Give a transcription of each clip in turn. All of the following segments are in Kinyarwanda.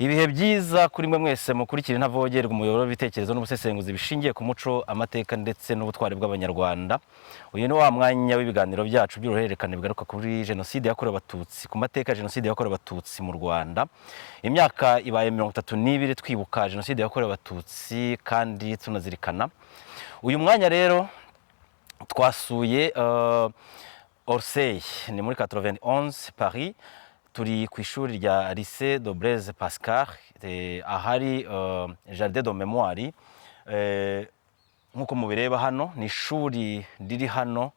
Ibihe byiza kuri mwe mwese mukurikira Ntavogerwa, umuyoboro w'ibitekerezo n'ubusesenguzi bishingiye ku muco, amateka ndetse n'ubutwari bw'Abanyarwanda. Uyu ni wa mwanya w'ibiganiro byacu by'uruhererekane bigaruka kuri Jenoside yakorewe Abatutsi, ku mateka ya Jenoside yakorewe Abatutsi mu Rwanda. Imyaka ibaye 32 twibuka Jenoside yakorewe Abatutsi kandi tunazirikana. Uyu mwanya rero twasuye Orsay, ni muri 91 Paris. Turi ku ishuri rya Lycée de Blaise Pascal, ahari Jardin de Mémoire. Nkuko mubireba hano ni ishuri riri hano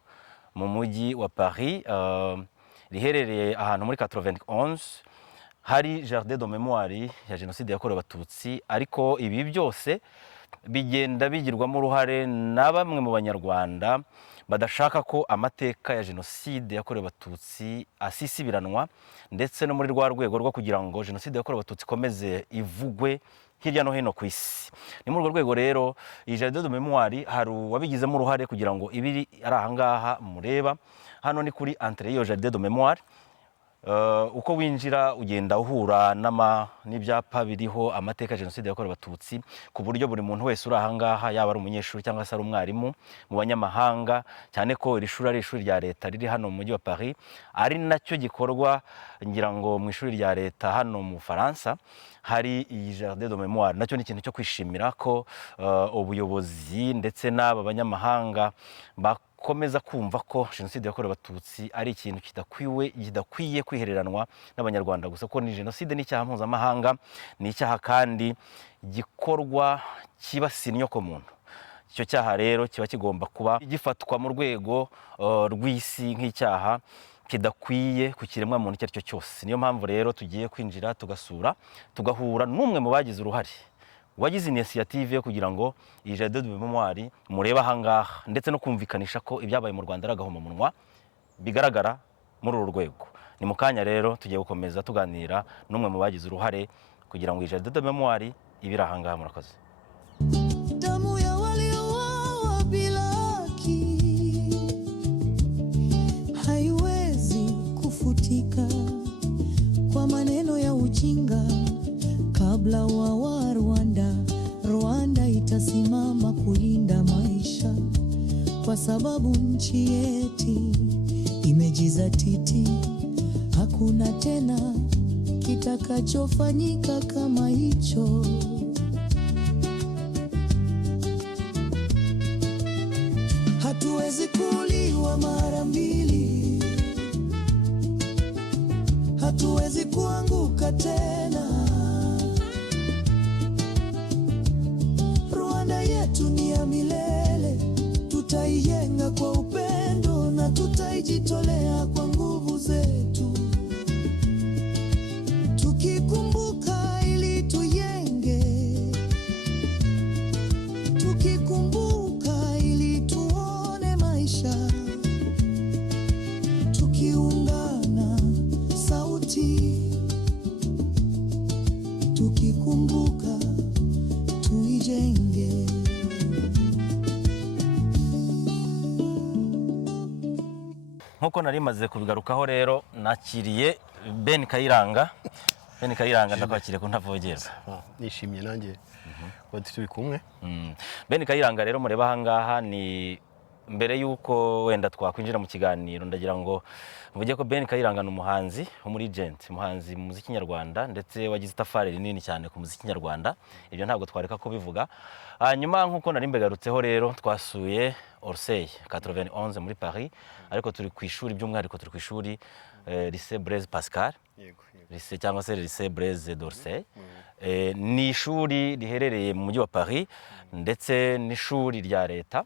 mu mujyi wa Paris, riherereye ahantu muri 91, hari Jardin de Mémoire ya Jenoside yakorewe Abatutsi. Ariko ibi byose bigenda bigirwamo uruhare na bamwe mu Banyarwanda badashaka ko amateka ya Jenoside yakorewe Abatutsi asisibiranwa, ndetse no muri rwa rwego rwo kugira ngo Jenoside yakorewe Abatutsi ikomeze ivugwe hirya no hino ku isi. Ni muri urwo rwego rero iyi Jardin de Mémoire hari uwabigizemo uruhare kugira ngo ibiri ari ahangaha mureba. Hano ni kuri entrée y'iyo Jardin de Mémoire. Uko winjira ugenda uhura n'ibyapa biriho amateka ya Jenoside yakorewe Abatutsi, ku buryo buri muntu wese uri ahangaha, yaba ari umunyeshuri cyangwa se ari umwarimu mu banyamahanga, cyane ko iri shuri ari ishuri rya leta riri hano mu mujyi wa Paris, ari nacyo gikorwa ngira ngo mu ishuri rya leta hano mu Faransa hari iyi Jardin de Mémoire. Nacyo ni ikintu cyo kwishimira ko ubuyobozi ndetse n'aba banyamahanga bakomeza kumva ko Jenoside yakorewe Abatutsi ari ikintu kidakwiye kwihereranwa n'Abanyarwanda gusa, ko ni Jenoside n'icyaha mpuzamahanga, ni icyaha kandi gikorwa kibasira inyokomuntu. Icyo cyaha rero kiba kigomba kuba gifatwa mu rwego rw'isi nk'icyaha kidakwiye ku kiremwa muntu icyo ari cyo cyose. Niyo mpamvu rero tugiye kwinjira tugasura, tugahura n'umwe mu bagize uruhare, wagize initiative yo kugira ngo iyi Jardin de Mémoire mureba ahangaha, ndetse no kumvikanisha ko ibyabaye mu Rwanda ari agahomamunwa bigaragara muri uru rwego. Ni mu kanya rero tugiye gukomeza tuganira n'umwe mu bagize uruhare kugira ngo iyi Jardin de Mémoire ibiri ahangaha. Murakoze. Damu ya waliouawa bila haki haiwezi kufutika kwa maneno ya ujinga. Kabla wa Rwanda, Rwanda itasimama kulinda maisha, kwa sababu nchi yetu imejizatiti. Hakuna tena kitakachofanyika kama hicho. Hatuwezi kuuliwa mara mbili, hatuwezi kuanguka tena. Rwanda yetu ni ya milele, tutaijenga kwa upendo na tutaijitolea kwa nguvu zetu. Tukikumbuka ili tujenge, tukikumbuka ili tuone maisha, tukiungana sauti, tukikumbuka tuijenge. Nkuko nari maze kubigarukaho rero, nakiriye Ben Kayiranga. Ben Kayiranga, ndakwakiriye ku Ntavogerwa. Nishimye nanjye kuba turi kumwe. Ben Kayiranga rero mureba ahangaha, ni mbere yuko wenda twakwinjira mu kiganiro, ndagira ngo mvuge ko Ben Kayiranga ni umuhanzi umurigent, umuhanzi mu muziki nyarwanda, ndetse wagize itafari rinini cyane ku muziki nyarwanda. Ibyo ntabwo twareka kubivuga. Hanyuma nkuko nari mbegarutseho rero, twasuye Orsay 91 muri Paris, ariko turi ku ishuri, by'umwihariko turi ku ishuri Lycée Blaise Pascal, Lycée cyangwa se Lycée Blaise d'Orsay. Ni ishuri riherereye mu mujyi wa Paris, ndetse n'ishuri rya leta.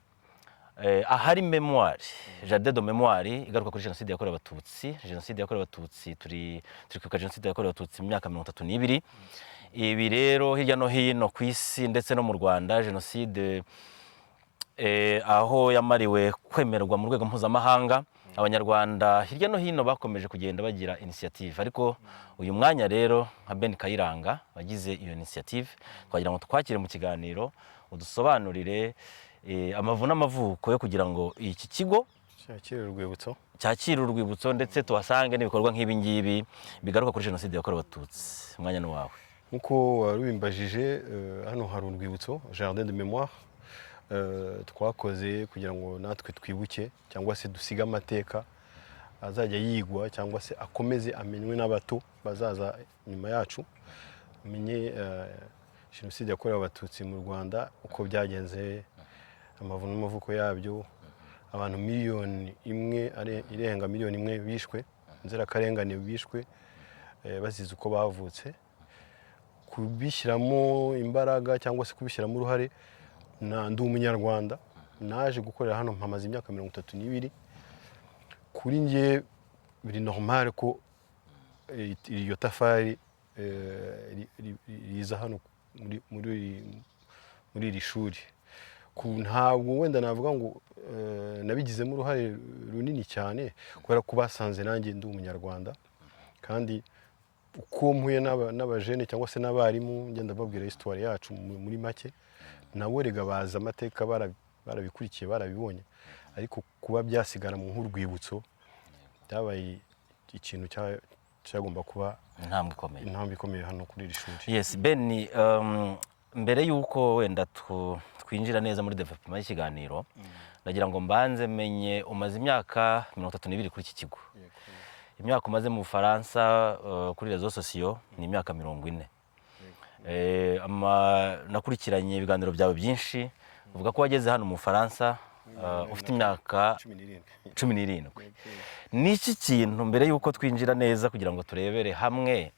Ahari Mémoire, Jardin de Mémoire igaruka kuri Jenoside yakorewe Abatutsi. Jenoside yakorewe Abatutsi, turi kwibuka Jenoside yakorewe Abatutsi mu myaka 32. Ibi rero hirya no hino ku isi ndetse no mu Rwanda, Jenoside aho yamariwe kwemerwa mu rwego mpuzamahanga, Abanyarwanda hirya no hino bakomeje kugenda bagira initiative. Ariko uyu mwanya rero nka Ben Kayiranga wagize iyo initiative, twagira ngo twakire mu kiganiro udusobanurire amavu n'amavuko yo kugira ngo iki kigo cyakira urwibutso ndetse tuhasange n'ibikorwa nk'ibi ngibi bigaruka kuri Jenoside yakorewe Abatutsi. Umwanya ni wawe. nk'uko warubimbajije hano hari urwibutso Jardin de Mémoire twakoze kugira ngo natwe twibuke cyangwa se dusige amateka azajya yigwa cyangwa se akomeze amenywe n'abato bazaza nyuma yacu, amenye jenoside yakorewe abatutsi mu Rwanda uko byagenze, amavuno n'amavuko yabyo, abantu miliyoni imwe irenga miliyoni imwe bishwe, inzirakarengane bishwe bazize uko bavutse. Kubishyiramo imbaraga cyangwa se kubishyiramo uruhare, ndi umunyarwanda naje gukorera hano mpamaze imyaka 32. Kuri njye biri normal ko iryo tafari riza hano muri iri shuri. Ntabwo wenda navuga ngo nabigizemo uruhare runini cyane kubera ko basanze nanjye ndi umunyarwanda, kandi uko mpuye n'abajene cyangwa se n'abarimu ngenda babwira histoire yacu muri make, nabo rega baza amateka barabikurikiye barabibonye, ariko kuba byasigara mu nk'urwibutso byabaye ikintu cyagomba kuba intambwe ikomeye hano kuri iri shuri. Yes, Ben, mbere yuko wenda twinjira neza muri development y'ikiganiro, ndagira ngo mbanze menye umaze imyaka 32 kuri iki kigo. Imyaka umaze mu Bufaransa kuri réseaux sociaux ni imyaka 40. Nakurikiranye ibiganiro byawe byinshi, uvuga ko wageze hano mu Bufaransa ufite imyaka 17. Niki kintu mbere yuko twinjira neza kugira ngo turebere hamwe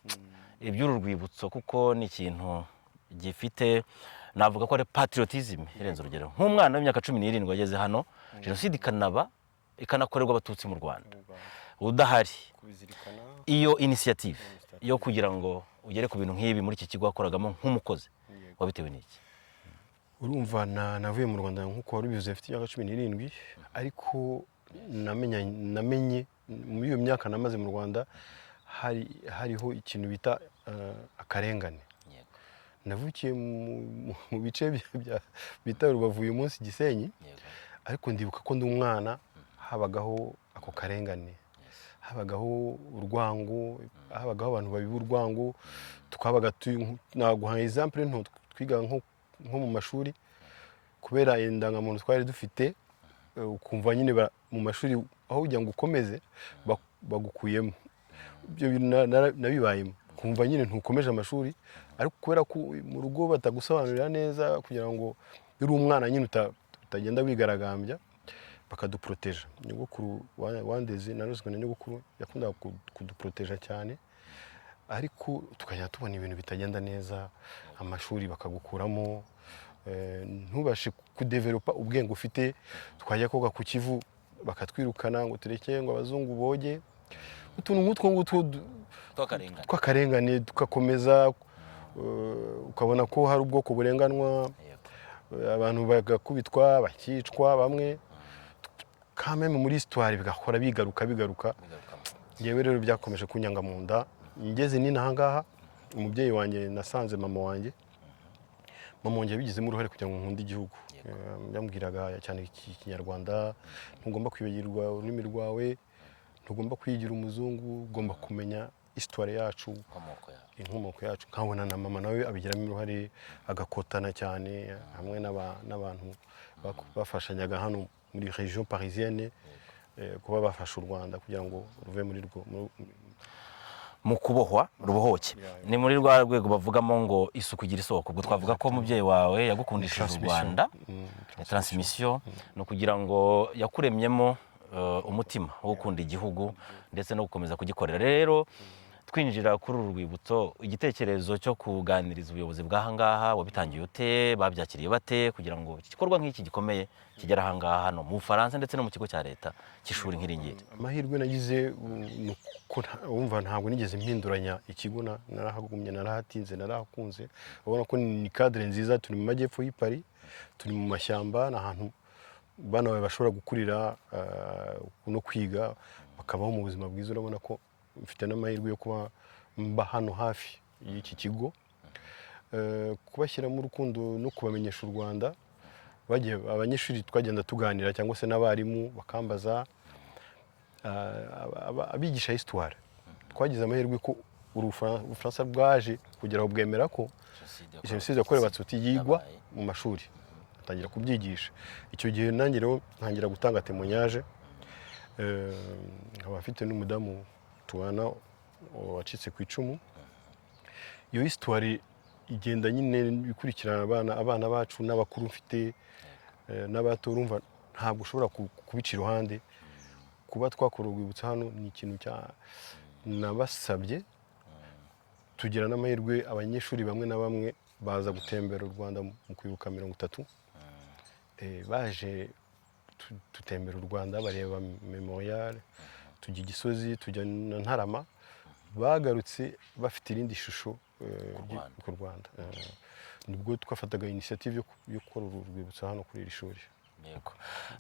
iby'uru rwibutso, kuko ni ikintu gifite navuga ko ari patriotism irenze urugero. Nk'umwana w'imyaka 17 wageze hano, jenoside ikanakorerwa abatutsi mu Rwanda udahari, iyo initiative yo kugira ngo ugere ku bintu nk'ibi muri iki kigo wakoragamo nk'umukozi wabitewe n'iki? Urumva navuye mu Rwanda nk'uko warubivuze mfite imyaka 17, ariko namenye muri iyo myaka namaze mu Rwanda hariho ikintu bita akarengane. Navukiye mu bice bita Rubavu uyu munsi Gisenyi, ariko ndibuka ko ndi umwana habagaho ako karengane, habagaho urwango, habagaho abantu babiba urwango, twabaga naguha example twiga nko mu mashuri, kubera indangamuntu twari dufite, ukumva nyine mu mashuri aho ujya ngo ukomeze bagukuyemo. Ibyo nabibayemo, kumva nyine ntukomeje amashuri, ariko kubera ko mu rugo batagusobanurira neza kugira ngo uri umwana nyine utagenda wigaragambya, bakaduproteja. Nyogokuru wandeze naruzwe na nyogokuru yakundaga kuduproteja cyane, ariko tukajya tubona ibintu bitagenda neza, amashuri bakagukuramo, ntubashe kudevelopa ubwenge ufite. Twajya koga ku Kivu bakatwirukana ngo tureke ngo abazungu boge, utuntu nk'utwo twakarengane tugakomeza, ukabona ko hari ubwoko burenganwa, abantu bagakubitwa bakicwa bamwe, kameme muri histoire bigakora bigaruka. Yewe rero byakomeje kunyanga mu nda. Ngeze ni nahangaha umubyeyi wanjye nasanze mama wanjye yabigizemo uruhare kugira ngo nkunde igihugu. Yambwiraga cyane Ikinyarwanda, ntugomba kwibagirwa ururimi rwawe, ntugomba kwigira umuzungu, ugomba kumenya histoire yacu, inkomoko yacu. Nkabona na mama nawe abigiramo uruhare, agakotana cyane hamwe n'abantu bafashanyaga hano muri région parisienne, kuba bafasha u Rwanda kugira ngo ruve muri mu kubohwa rubohoke. Ni muri rwa rwego bavugamo ngo isuku igira isoko. Ubwo twavuga ko umubyeyi wawe yagukundishije u Rwanda, transmission, no kugira ngo yakuremyemo umutima wo gukunda igihugu ndetse no gukomeza kugikorera. Rero twinjira kuri uru rwibutso, igitekerezo cyo kuganiriza ubuyobozi bw'ahangaha wabitangiye ute, babyakiriye bate kugira ngo igikorwa nk'iki gikomeye kigera ahangaha hano mu Bufaransa ndetse no mu kigo cya leta cy'ishuri nk'iringiri? Amahirwe nagize nuko wumva ntabwo nigeze mpinduranya ikigo, narahagumye, narahatinze, narahakunze. Ubona ko ni cadre nziza, turi mu majyepfo y'i Paris, turi mu mashyamba, n'ahantu bana bawe bashobora gukurira no kwiga bakabaho mu buzima bwiza. Urabona ko mfite n'amahirwe yo kuba mba hano hafi y'iki kigo, kubashyiramo urukundo no kubamenyesha u Rwanda. Abanyeshuri twagenda tuganira cyangwa se n'abarimu bakambaza, abigisha histoire. Twagize amahirwe ko ubufaransa bwaje kugira ngo bwemera ko jenoside yakorewe abatutsi yigwa mu mashuri, atangira kubyigisha. Icyo gihe nanjye rero ntangira gutanga témoignage, nkaba afite n'umudamu tubana wacitse ku icumu. Iyo histoire igenda nyine ikurikirana abana bacu n'abakuru mfite n'abato, urumva ntabwo ushobora kubica iruhande. Kuba twakora urwibutso hano ni ikintu nabasabye. Tugira n'amahirwe abanyeshuri bamwe na bamwe baza gutembera u Rwanda mu kwibuka 30, baje tutembera u Rwanda bareba memorial, tujya Gisozi, tujya na Ntarama, bagarutse bafite irindi shusho ku Rwanda. Nibwo twafataga initiative yo gukora urwibutso hano kuri iri shuri. Yego,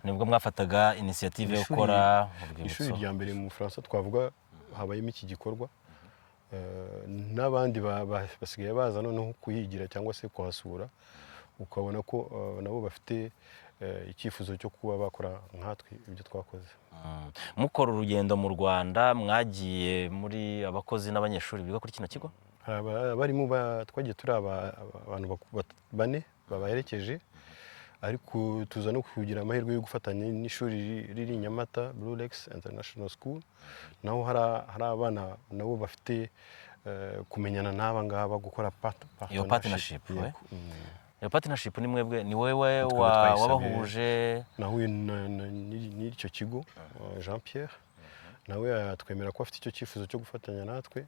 nibwo mwafataga initiative yo gukora urwibutso. Ishuri rya mbere mu Faransa twavuga habayemo iki gikorwa, n'abandi basigaye baza noneho kuhigira cyangwa se kuhasura, ukabona ko nabo bafite icyifuzo cyo kuba bakora nkatwe ibyo twakoze. Mukora urugendo mu Rwanda, mwagiye muri abakozi n'abanyeshuri biga kuri kino kigo? Abarimu twagiye turi abantu 4 babaherekeje, ariko tuza no kugira amahirwe yo gufatanya n'ishuri riri Nyamata, Blurex International School. Naho hari abana nabo bafite kumenyana n'aba ngaba, gukora partnership. Iyo partnership ni mwebwe, ni wewe wabahuje? Nahuye n'icyo kigo Jean Pierre, nawe twemera ko afite icyo cyifuzo cyo gufatanya natwe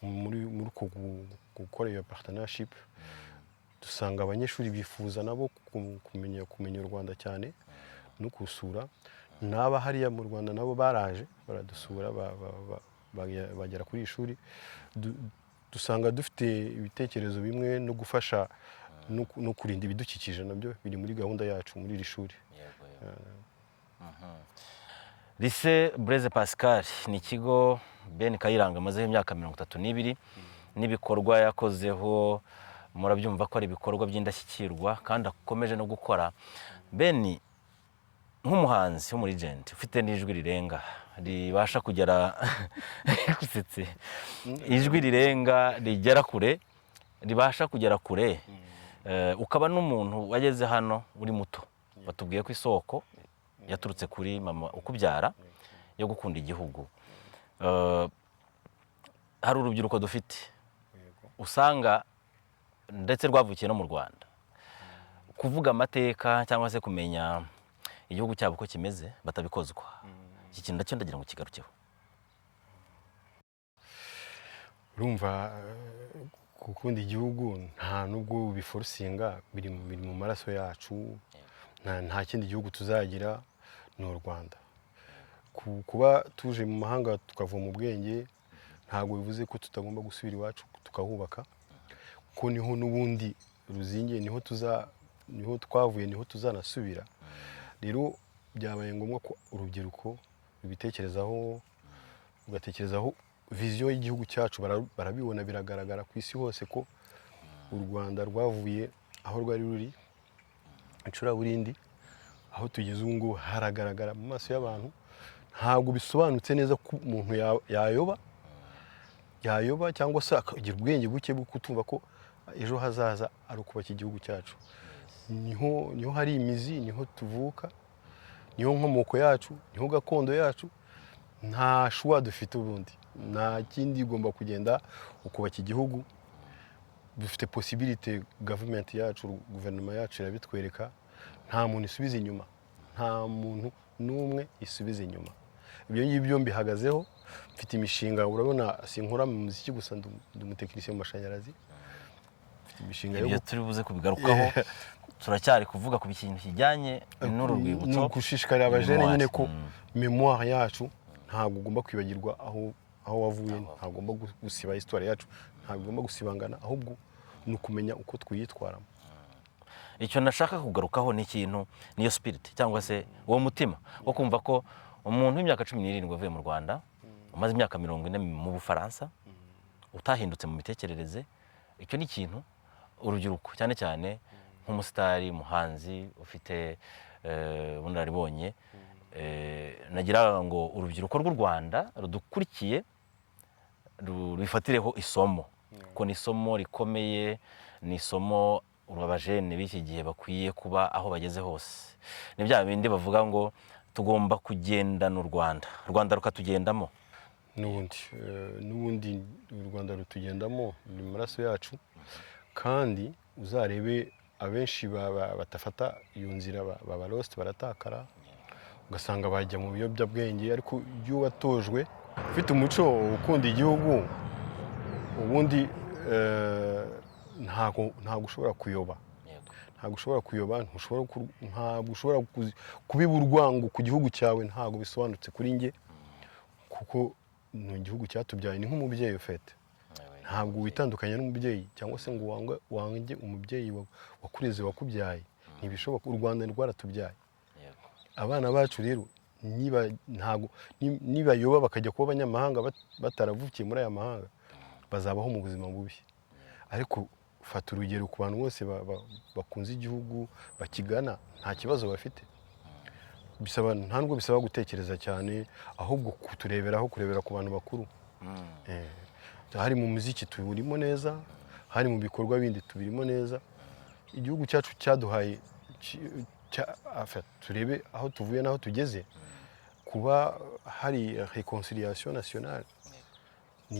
muri gukora iyo partnership. Dusanga abanyeshuri bifuza nabo kumenya u Rwanda cyane no kusura. N'aba hariya mu Rwanda nabo baraje baradusura, bagera kuri ishuri. Dusanga dufite ibitekerezo bimwe no gufasha no kurinda ibidukikije, nabyo biri muri gahunda yacu muri iri shuri. Lycée Blaise Pascal ni ikigo Ben Kayiranga amazeho imyaka 32 n'ibikorwa yakozeho. Murabyumva ko ari ibikorwa by'indashyikirwa kandi akomeje no gukora. Ben, nk'umuhanzi w'umurigenti ufite n'ijwi rirenga ribasha kugera gusetse, ijwi rirenga rigera kure, ribasha kugera kure, ukaba n'umuntu wageze hano uri muto. Batubwiye ko isoko yaturutse kuri mama ukubyara yo gukunda igihugu. Hari urubyiruko dufite usanga ndetse rwavukiye no mu Rwanda, kuvuga amateka cyangwa se kumenya igihugu cyabo ko kimeze batabikozwa. Iki kintu ndacyo ndagira ngo kigarukeho. Urumva gukunda igihugu nta nubwo biforcinga, biri mu maraso yacu. Nta kindi gihugu tuzagira ni u Rwanda. Kuba tuje mu mahanga tukava mu bwenge ntabwo bivuze ko tutagomba gusubira iwacu tukahubaka, ko niho n'ubundi ruzingiye, niho twavuye, niho tuzanasubira. Rero byabaye ngombwa ko urubyiruko rubitekerezaho, ugatekerezaho vision y'igihugu cyacu. Barabibona, biragaragara ku isi hose ko u Rwanda rwavuye aho rwari ruri icuraburindi, aho tugeze ubu ngubu haragaragara mu maso y'abantu. Ntabwo bisobanutse neza ko umuntu yayoba cyangwa se akagira ubwenge buke bwo kutumva ko ejo hazaza ari ukubaka igihugu cyacu. Niho hari imizi, niho tuvuka, niho nkomoko yacu, niho gakondo yacu. Nta shuwa dufite ubundi, nta kindi. Igomba kugenda ukubaka igihugu. Dufite possibility, government yacu, guverinoma yacu irabitwereka. Nta muntu isubiza inyuma, nta muntu n'umwe isubiza inyuma. Ibyo ngibyo mbihagazeho. Mfite imishinga, urabona sinkora mu muziki gusa, ndi umutekinisiye mu mashanyarazi. Mfite imishinga ibyo turi buze kubigarukaho. Turacyari kuvuga ku kintu kijyanye n'uru rwibutso. Ni gushishikarira abajene nyine ko memoire yacu ntabwo ugomba kwibagirwa aho wavuye, ntabwo ugomba gusiba histoire yacu, ntabwo ugomba gusibangana, ahubwo ni ukumenya uko twiyitwaramo. Icyo nashaka kugarukaho ni ikintu, niyo spirit cyangwa se uwo mutima wo kumva ko umuntu w'imyaka 17 wavuye mu Rwanda, umaze imyaka 40 mu Bufaransa, utahindutse mu mitekerereze. Icyo ni ikintu urubyiruko cyane cyane nk'umusitari, umuhanzi ufite bunaribonye, nagira ngo urubyiruko rw'u Rwanda rudukurikiye rubifatireho isomo kuko ni isomo rikomeye, ni isomo abajene b'iki gihe bakwiye kuba aho bageze hose. Ni bya bindi bavuga ngo tugomba kugendana u Rwanda rukatugendamo. n'ubundi u Rwanda rutugendamo, ni maraso yacu, kandi uzarebe abenshi batafata iyo nzira baba lost, baratakara, ugasanga bajya mu biyobyabwenge. Ariko iyo watojwe ufite umuco ukunda igihugu, ubundi ntabwo ushobora kuyoba, ntabwo ushobora kubiba urwango ku gihugu cyawe. Ntabwo bisobanutse kuri njye, kuko ni igihugu cyatubyaye, ni nk'umubyeyi ufite. Ntabwo witandukanya n'umubyeyi cyangwa se ngo wange umubyeyi wakureze wakubyaye, ntibishoboka. U Rwanda rwaratubyaye, abana bacu rero nibayoba bakajya kuba abanyamahanga bataravukiye muri aya mahanga, bazabaho mu buzima bubi. Ariko fata urugero ku bantu bose bakunze igihugu, bakigana, nta kibazo bafite. Nta nubwo bisaba gutekereza cyane, ahubwo kurebera ku bantu bakuru. Hari mu muziki tuburimo neza, hari mu bikorwa bindi tubirimo neza. Igihugu cyacu cyaduhaye, turebe aho tuvuye n'aho tugeze, kuba hari reconciliation nationale ni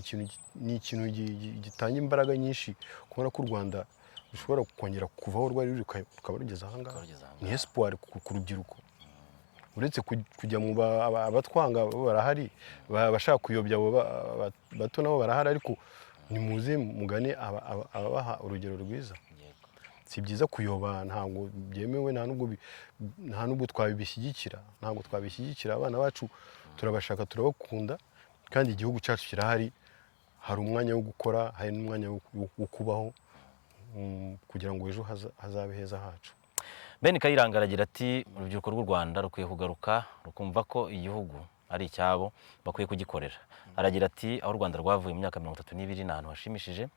ikintu gitanga imbaraga nyinshi, kubona ko u Rwanda rushobora kongera kuvaho rwari rukaba rugeze aha ngaha. Ni espoir ku rubyiruko. Uretse kujya mu abatwanga barahari, bashaka kuyobya abo bato nabo barahari, ariko nimuze mugane ababaha urugero rwiza. Si byiza kuyoba, ntabwo byemewe, nta nubwo twabishyigikira. Abana bacu turabashaka, turabakunda, kandi igihugu cyacu kirahari. Hari umwanya wo gukora, hari n'umwanya wo kubaho, kugira ngo ejo hazabe heza hacu. Ben Kayiranga aragira ati urubyiruko rw'u Rwanda rukwiye kugaruka rukumva ko igihugu ari icyabo, bakwiye kugikorera. Aragira ati aho u Rwanda rwavuye mu myaka 32 ni ahantu hashimishije.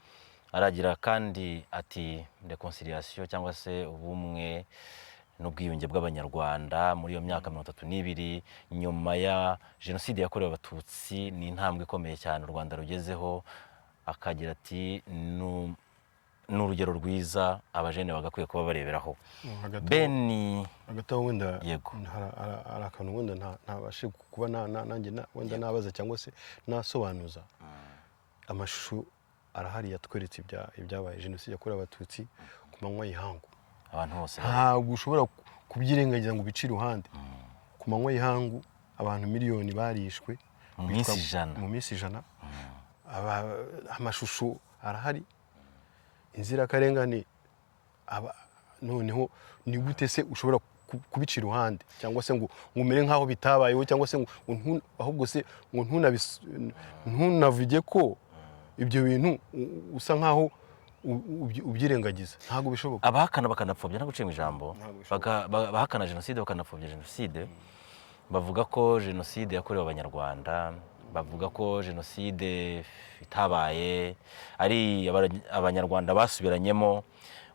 Aragira kandi ati reconciliation cyangwa se ubumwe n'ubwiyunge bw'abanyarwanda muri iyo myaka 32 nyuma ya jenoside yakorewe abatutsi ni intambwe ikomeye cyane u Rwanda rugezeho. Akagira ati n'urugero rwiza abajene bagakwiye kuba bareberaho. Beni agataho wenda yego, hari akantu wenda ntabashe kuba nanjye wenda nabaza cyangwa se nasobanuza. Amashusho arahari yatweretse ibyabaye jenoside yakorewe abatutsi ku manywa y'ihangu. Abantu bose ntabwo ushobora kubyirengagiza ngo ubicire iruhande. Ku manywa y'ihangu abantu miliyoni barishwe mu minsi 100. Amashusho arahari, inzirakarengane. Noneho ni gute se ushobora kubicira iruhande, cyangwa se ngo umere nkaho bitabayeho, cyangwa se ngo ahubwo se ngo ntunavuge ko ibyo bintu usa nkaho ubyirengagiza. Ntabwo bishoboka. Abahakana bakanapfobya no gucima ijambo, bahakana jenoside bakanapfobya jenoside, bavuga ko jenoside yakorewe abanyarwanda, bavuga ko jenoside itabaye, ari abanyarwanda basubiranyemo.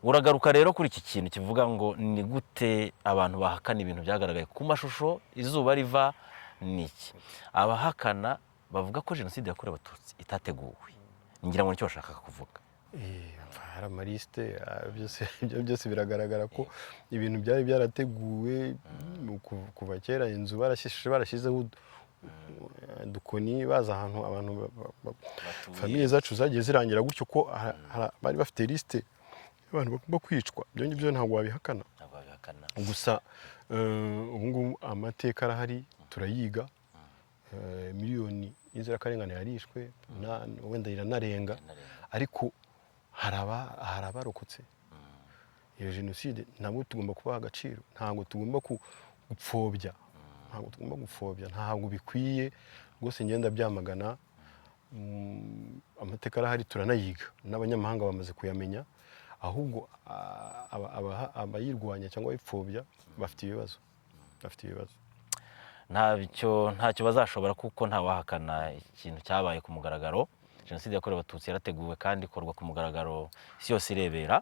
Uragaruka rero kuri iki kintu kivuga ngo ni gute abantu bahakana ibintu byagaragaye ku mashusho, izuba riva niki. Abahakana bavuga ko jenoside yakorewe abatutsi itateguwe. Ngira ngo nicyo bashaka kuvuga. Hari amaliste byose biragaragara ko ibintu byari byarateguwe kuva kera. Inzu barashyizeho dukoni, baza ahantu abantu famiye zacu zagiye zirangira gutyo ko bari bafite liste abantu bagomba kwicwa. Ibyo ngibyo ntabwo wabihakana. Gusa ubu ngubu amateka arahari, turayiga. Miliyoni y'inzirakarengane yarishwe, wenda iranarenga, ariko hari abarokotse iyo jenoside. Ntabwo tugomba kubaha agaciro, ntabwo tugomba gupfobya, ntabwo bikwiye rwose. Ngenda byamagana. Amateka arahari, turanayiga, n'abanyamahanga bamaze kuyamenya. Ahubwo abayirwanya cyangwa abipfobya bafite ibibazo. Ntacyo bazashobora, kuko ntawahakana ikintu cyabaye ku mugaragaro. Jenoside yakorewe abatutsi yarateguwe kandi ikorwa ku mugaragaro, isi yose irebera,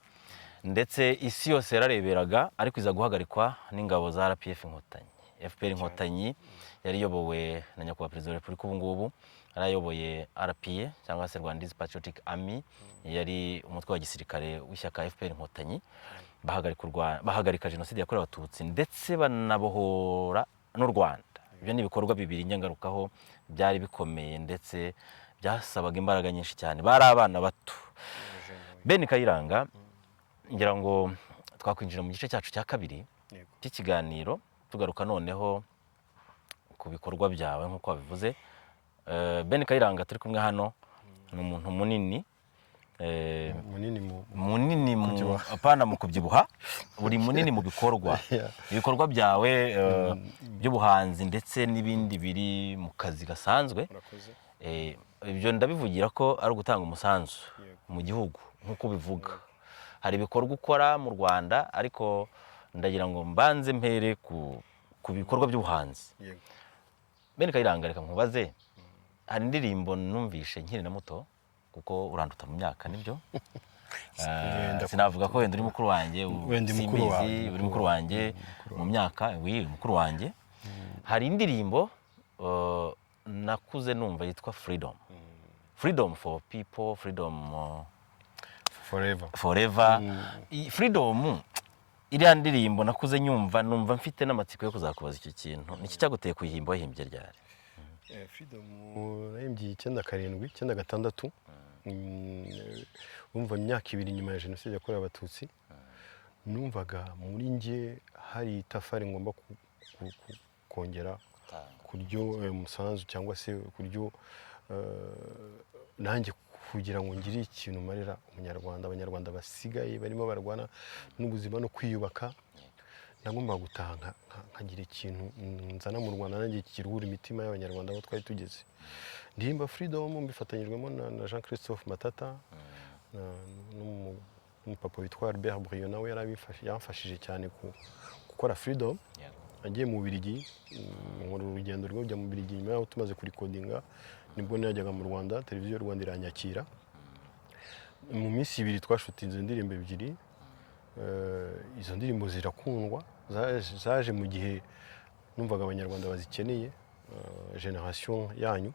ndetse isi yose yarareberaga, ariko iza guhagarikwa n'ingabo za RPF Inkotanyi. FPR Inkotanyi yari iyobowe na nyakubahwa perezida wa Repubulika ubu ngubu yarayoboye RPA cyangwa se Rwandese Patriotic Army, yari umutwe wa gisirikare w'ishyaka FPR Inkotanyi, bahagarika jenoside yakorewe abatutsi ndetse banabohora n'u Rwanda. Ibyo ni ibikorwa bibiri ngengarukaho byari bikomeye ndetse byasabaga imbaraga nyinshi cyane. Bari abana bato. Ben Kayiranga, ngira ngo twakwinjira mu gice cyacu cya kabiri cy'ikiganiro tugaruka noneho ku bikorwa byawe nk'uko wabivuze. Ben Kayiranga turi kumwe hano ni umuntu munini, munini apana mu kubyibuha, uri munini mu bikorwa. Ibikorwa byawe by'ubuhanzi ndetse n'ibindi biri mu kazi gasanzwe, ibyo ndabivugira ko ari ugutanga umusanzu mu gihugu nk'uko bivuga. Hari ibikorwa ukora mu Rwanda, ariko ndagira ngo mbanze mpere ku bikorwa by'ubuhanzi. Ben Kayiranga, reka nkubaze, hari indirimbo numvishe nkiri na muto kuko uranduta mu myaka, nibyo? Sinavuga ko wenda uri mukuru wanjye, simbizi uri mukuru wanjye mu myaka, uri mukuru wanjye. Hari indirimbo nakuze numva yitwa Freedom. Freedom for people, freedom forever. Freedom, iriya ndirimbo nakuze nyumva, numva mfite n'amatsiko yo kuzakubaza icyo kintu. Niki cyaguteye kuyihimba, wahimbye ryari? Freedom nahimbye 1996. Umva imyaka 2 nyuma ya jenoside yakorewe abatutsi. Numvaga muri nge hari itafari ngomba kongera kuryo umusanzu cyangwa se kuryo nanjye kugira ngo ngire ikintu marira umunyarwanda, abanyarwanda basigaye barimo barwana n'ubuzima no kwiyubaka. Nagomba gutaha nkagira ikintu nzana mu Rwanda nanjye kiruhura imitima y'abanyarwanda aho twari tugeze. Ndihimba Freedom mbifatanyijwemo na Jean Christophe Matata, n'umupapa witwa Albert Brion, nawe yamfashije cyane gukora Freedom. Agiye mu Bubiligi, nkora urugendo rwo kujya mu Bubiligi, nyuma yaho tumaze kurikodinga nibwo najyaga mu Rwanda, televiziyo y'u Rwanda iranyakira. Mu minsi 2 twashutinze indirimbo 2. Izo ndirimbo zirakundwa, zaje mu gihe numvaga abanyarwanda bazikeneye. Generation yanyu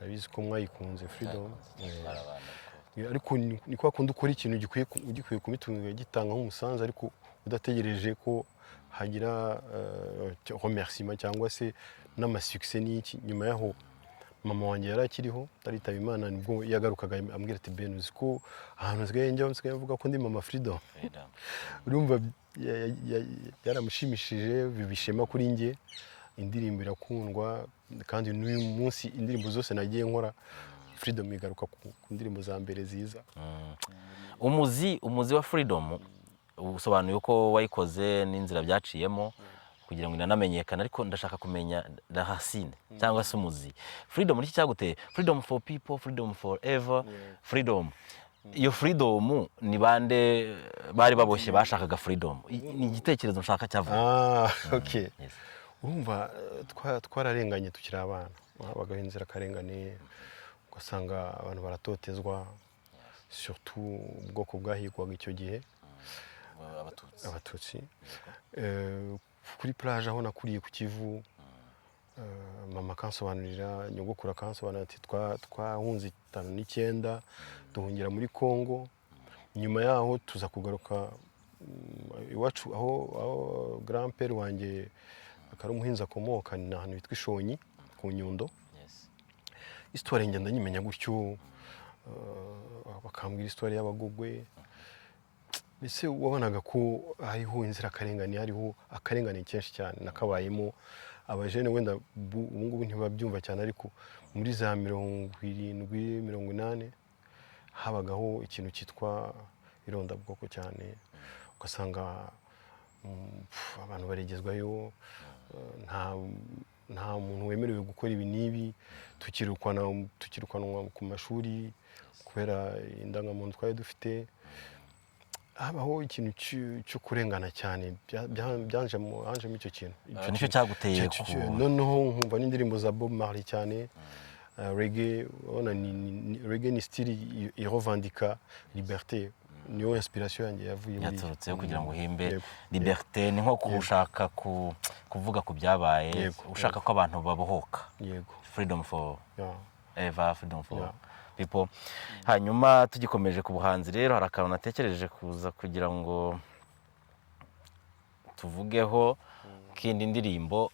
nabizi ko mwayikunze Freedom, ariko ni kwa kundi ukora ikintu ugikwiye kumitunga gitanga nk'umusanzu, ariko udategereje ko hagira remerciement cyangwa se n'amasuccès n'iki. Nyuma yaho mama wanjye yarakiriho, taritaba Imana, nibwo yagarukaga ambwira ati Ben, uzi ko ahantu nsigaye mvuga ko ndi mama Freedom. Urumva yaramushimishije, bibishema kuri nge. Indirimbo irakundwa, kandi n'uyu munsi indirimbo zose nagiye nkora Freedom igaruka ku ndirimbo za mbere ziza. Umuzi wa Freedom usobanuye ko wayikoze n'inzira byaciyemo kugira ngo inanamenyekane, ariko ndashaka kumenya racine cyangwa se umuzi. Freedom niki cyaguteye? Freedom for people, freedom forever, freedom. Iyo Freedom ni bande bari baboshye bashakaga Freedom? Ni igitekerezo nshaka cyavuye. Okay. Urumva twararenganye tukiri abana, habagaho inzira karengane, ugasanga abantu baratotezwa, surtout ubwoko bwahigwaga icyo gihe, abatutsi. Kuri plage aho nakuriye ku Kivu, mama kansobanurira, nyogokuru kansobanurira ati twahunze 59 duhungira muri Kongo. Nyuma yaho tuza kugaruka iwacu aho grand père wanjye akari umuhinzi akomoka, ni ahantu bitwa Ishonyi ku Nyundo. Histoire ngenda nyimenya gutyo, bakambwira histoire y'Abagogwe. Mbese wabonaga ko hariho inzira karengane, hariho akarengane kenshi cyane nakabayemo. Abajene wenda ubungubu ntibabyumva cyane, ariko muri za 70 80 habagaho ikintu cyitwa irondabwoko cyane. Ugasanga abantu baregezwayo, nta muntu wemerewe gukora ibi nibi. Tukirukanwa ku mashuri kubera indangamuntu twari dufite. Habaho ikintu cyo kurengana cyane, hanjemo icyo kintu. Nicyo cyaguteye noneho nkumva n'indirimbo za Bob Marley cyane, reggae. Reggae ni style irevendika liberté, niyo inspiration yanjye yavuye muri yaturutse kugira ngo uhimbe liberté. Ni nko kushaka kuvuga ku byabaye, ushaka ko abantu babohoka. Yego. Freedom for Eva Freedom for Yeah. People. Hanyuma tugikomeje ku buhanzi rero hari akantu natekereje kuza kugira ngo tuvugeho kindi ndirimbo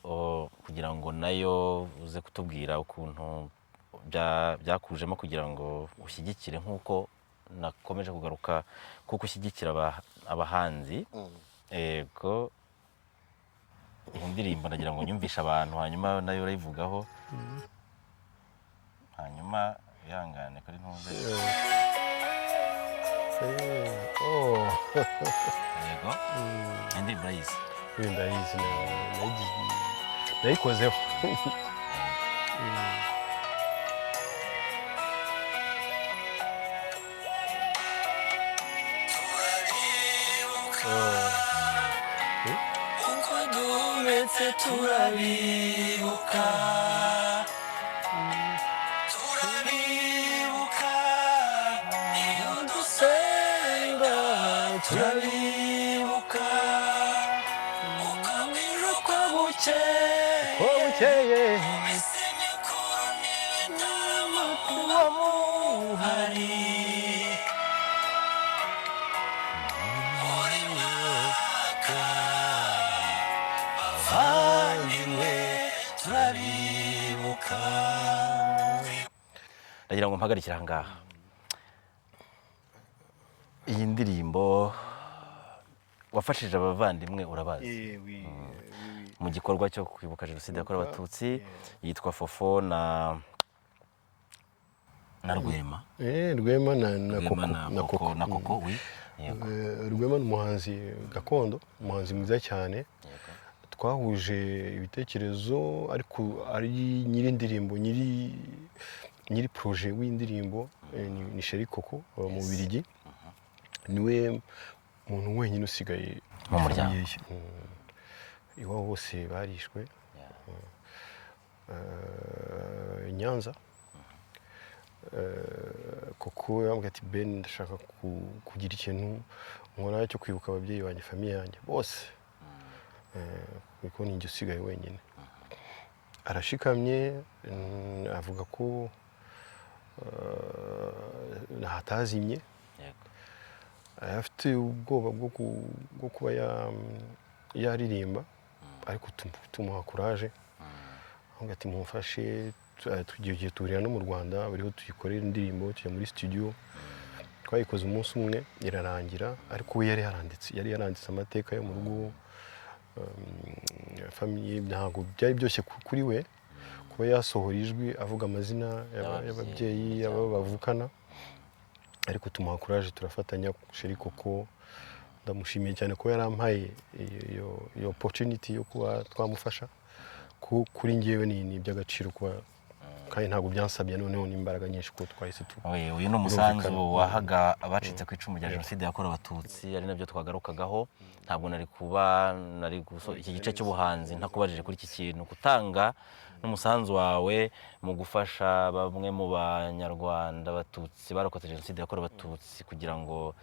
kugira ngo nayo uze kutubwira ukuntu byakujemo kugira ngo ushyigikire nk'uko nakomeje kugaruka kuko ushyigikira abahanzi. Yego indirimbo ndagira ngo nyumvishe abantu hanyuma nayo urayivugaho hanyuma ihangane kuri ntuze. Yego indirimbo urayizi? ndayizi nayikozeho. Turabibuka iyo dusenga, turabibuka ukamira kwa bukeye isi mikuru n'ibitaramo kuba muhari buri mwaka bavandimwe turabibuka. Ndagira ngo mpagarikire aha ngaha. Iyi ndirimbo wafashije abavandimwe urabazi mu gikorwa cyo kwibuka jenoside yakorewe abatutsi, yitwa Fofo na Rwema. Rwema na Koko. Rwema ni umuhanzi gakondo, umuhanzi mwiza cyane. Twahuje ibitekerezo ariko ari nyiri indirimbo, nyiri projet w'indirimbo ni Sheri Koko mu Bubiligi. Niwe muntu wenyine usigaye mu muryango. Iwabo bose barishwe Nyanza. Koko yambwiye ati Ben, ndashaka kugira ikintu nkora cyo kwibuka ababyeyi banjye, famiye yanjye bose, kuko ni njye usigaye wenyine. Arashikamye avuga ko hatazimye, afite ubwoba bwo kuba yaririmba, ariko tumuha kuraje, avuga ati mumfashe. Tugiye tuhurira no mu Rwanda, buriho tuyikorera indirimbo, tujya muri studio, twayikoze umunsi umwe irarangira, ariko we yari yaranditse amateka yo mu rugo, famiye. Ntabwo byari byoroshye kuri we kuba yasohora ijwi avuga amazina y'ababyeyi bavukana, ariko tumuha kuraje, turafatanya. Sheri Koko ndamushimiye cyane ko yarampaye iyo opportunity yo kuba twamufasha. Kuri njyewe ni iby'agaciro kuba, kandi ntabwo byansabye noneho n'imbaraga nyinshi ko twahise uyu ni umusanzu wahaga abacitse ku icumu rya jenoside yakorewe abatutsi, ari nabyo twagarukagaho. Ntabwo nari iki gice cy'ubuhanzi ntakubajije kuri iki kintu, gutanga n'umusanzu wawe mu gufasha bamwe mu banyarwanda abatutsi barokotse jenoside yakorewe abatutsi kugira ngo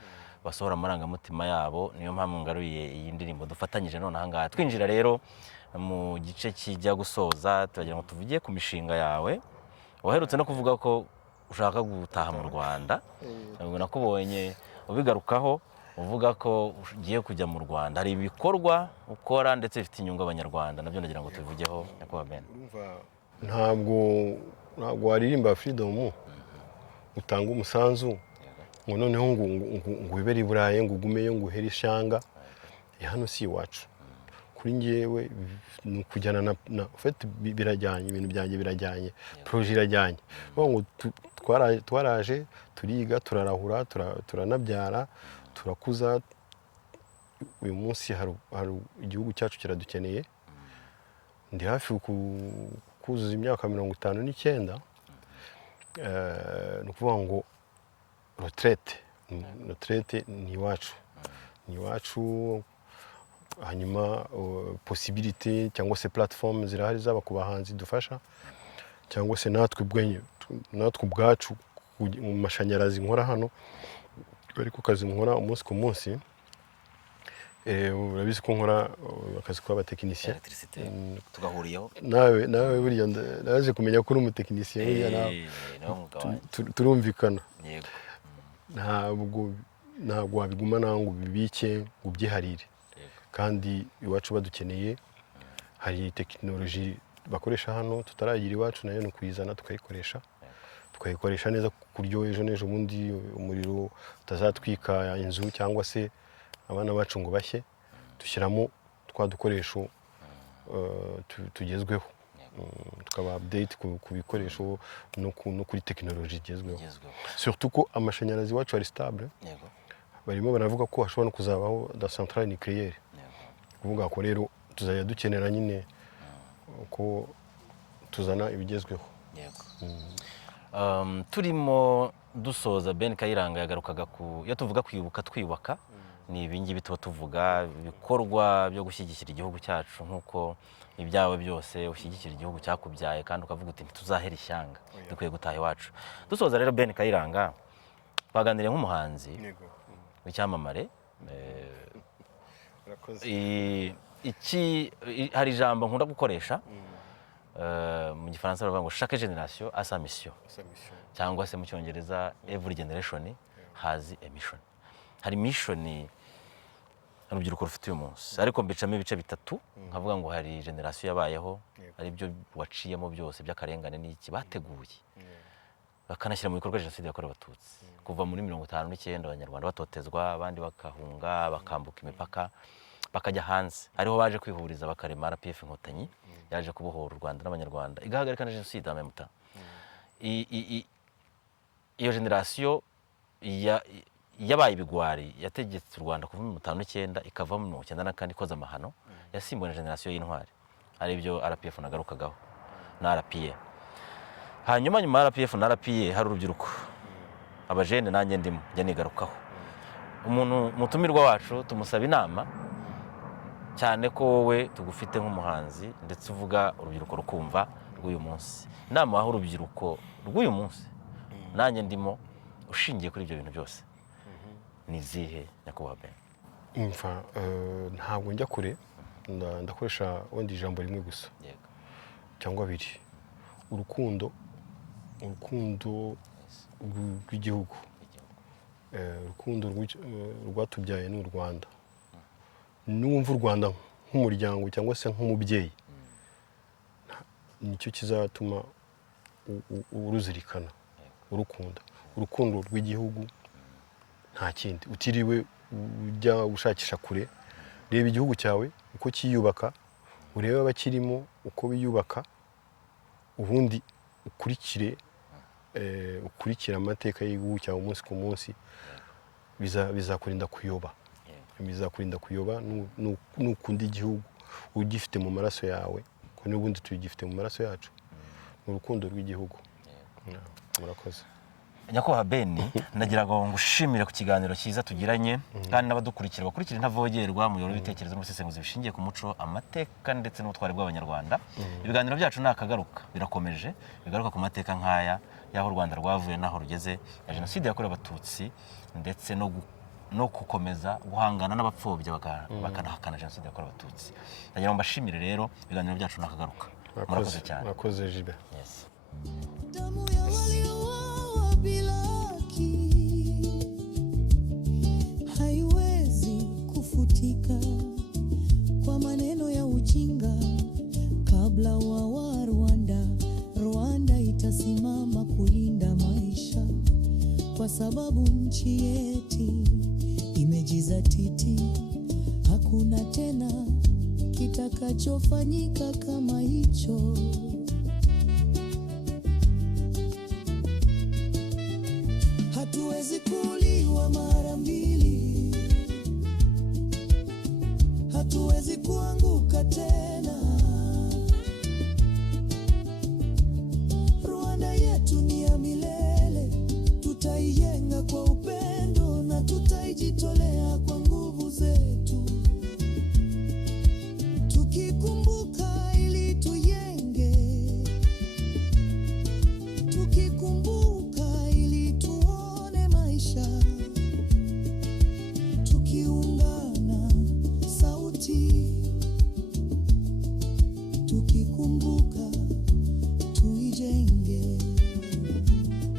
basohora amarangamutima yabo. Niyo mpamvu ngaruye iyi ndirimbo dufatanyije none aha ngaha. Twinjira rero mu gice kijya gusoza, turagira ngo tuvuge ku mishinga yawe. Waherutse no kuvuga ko ushaka gutaha mu Rwanda, nakubonye ubigarukaho uvuga ko ugiye kujya mu Rwanda. Hari ibikorwa ukora ndetse bifite inyungu abanyarwanda, nabyo ndagira ngo tubivugeho. Nyakubahwa Ben, ntabwo waririmba Freedom utanga umusanzu ngo noneho ngo wibere i Burayi, ngo ugumeyo, ngo uhere ishanga. Hano si iwacu. Kuri njyewe ni ukujyana na birajyanye, ibintu byanjye birajyanye, projet irajyanye. Ngo twaraje turiga, turarahura, turanabyara, turakuza. Uyu munsi hari igihugu cyacu kiradukeneye. Ndi hafi kuzuza imyaka 59. Ni ukuvuga ngo retraite ni iwacu. Hanyuma possibility cyangwa se platform zirahari zaba ku bahanzi dufasha, cyangwa se natwe ubwacu mu mashanyarazi nkora hano, ariko kazi nkora umunsi ku munsi. urabizi ko nkora akazi k'abatekinisiye electricité tugahuriyeho nawe burya naje kumenya ko uri umutekinisiye burya nawe turumvikana yego ntabwo wabiguma nawe ngo ubibike ngo ubyiharire kandi iwacu badukeneye hari tekinoloji bakoresha hano tutaragira iwacu nayo ni ukuyizana tukayikoresha neza ku buryo ejo n'ejo bundi umuriro utazatwika inzu cyangwa se abana bacu ngo bashye dushyiramo twa dukoresho tugezweho tukaba update ku bikoresho no kuri tekinoloji igezweho surtout ko amashanyarazi wacu ari stable barimo baravuga ko hashobora no kuzabaho da centrale nucléaire kuvuga ko rero tuzajya dukenera nyine ko tuzana ibigezweho turimo dusoza Ben Kayiranga yagarukaga iyo tuvuga kwibuka twiyubaka ni ibingibi tuba tuvuga ibikorwa byo gushyigikira igihugu cyacu nk'uko ibyawe byose ushyigikira igihugu cyakubyaye kandi ukavuga uti ntituzahera ishyanga dukwiye gutaha iwacu dusoza rero Ben Kayiranga twaganiriye nk'umuhanzi w'icyamamare hari ijambo nkunda gukoresha mu gifaransa baravuga ngo chaque génération a sa mission cyangwa se mu cyongereza every generation has a mission. Hari mission urubyiruko rufite uyu munsi ariko mbicamo ibice bitatu nkavuga ngo hari generation yabayeho ari byo waciyemo byose by'akarengane n'iki bateguye bakanashyira mu bikorwa jenoside yakorewe abatutsi kuva muri 59 abanyarwanda batotezwa abandi bakahunga bakambuka imipaka bakajya hanze ariho baje kwihuriza bakarema RPF Inkotanyi yaje kubohora u Rwanda n'abanyarwanda igahagarika na jenoside amemuta iyo generation yabaye ibigwari yategetse u Rwanda kuva mu 59 ikava mu 94 ikoza amahano yasimbuwe na generation y'intwari ari byo RPF nagarukagaho na RPA hanyuma nyuma RPF na RPA hari urubyiruko abajene nanjye ndimo njya nigarukaho umuntu mutumirwa wacu tumusaba inama cyane ko wowe tugufite nk'umuhanzi ndetse uvuga urubyiruko rukumva rw'uyu munsi inama aho urubyiruko rw'uyu munsi nanjye ndimo ushingiye kuri ibyo bintu byose nizihe nyakubahwa Ben? Ntabwo njya kure ndakoresha wenda ijambo rimwe gusa cyangwa abiri urukundo rw'igihugu urukundo rwatubyaye n'u Rwanda n'umva u Rwanda nk'umuryango cyangwa se nk'umubyeyi nicyo kizatuma uruzirikana urukundo rw'igihugu nta kindi utiriwe ujya ushakisha kure reba igihugu cyawe uko kiyubaka urebe abakirimo uko biyubaka ubundi ukurikire amateka y'igihugu cyawe umunsi ku munsi bizakurinda kuyoba n'ukundi igihugu ugifite mu maraso yawe ko n'ubundi tuyigifite mu maraso yacu mu rukundo rw'igihugu. Murakoze nyakubahwa Ben, nagira ngo ngushimire ku kiganiro cyiza tugiranye kandi n'abadukurikira bakurikira Ntavogerwa muyobora ibitekerezo n'ubusesenguzi bishingiye ku muco amateka ndetse n'ubutwari bw'abanyarwanda. Ibiganiro byacu nakagaruka birakomeje bigaruka ku mateka nk'aya y'aho u Rwanda rwavuye n'aho rugeze ya jenoside yakorewe abatutsi ndetse no gukomeza guhangana n'abapfobya bakanahakana jenoside yakorewe abatutsi. Nagira ngo mbashimire rero ibiganiro byacu nakagaruka. Murakoze cyane. Murakoze Jibe. Yes. Damu ya waliowawa bila haki haiwezi kufutika kwa maneno ya ujinga. Kabla wa Rwanda itasimama kulinda maisha, kwa sababu nchi yetu imejizatiti. Hakuna tena kitakachofanyika kama hicho. Hatuwezi kuuliwa mara mbili, hatuwezi kuanguka tena. Rwanda yetu ni ya milele, tutaijenga kwa upendo na tutaijitolea kwa nguvu zetu.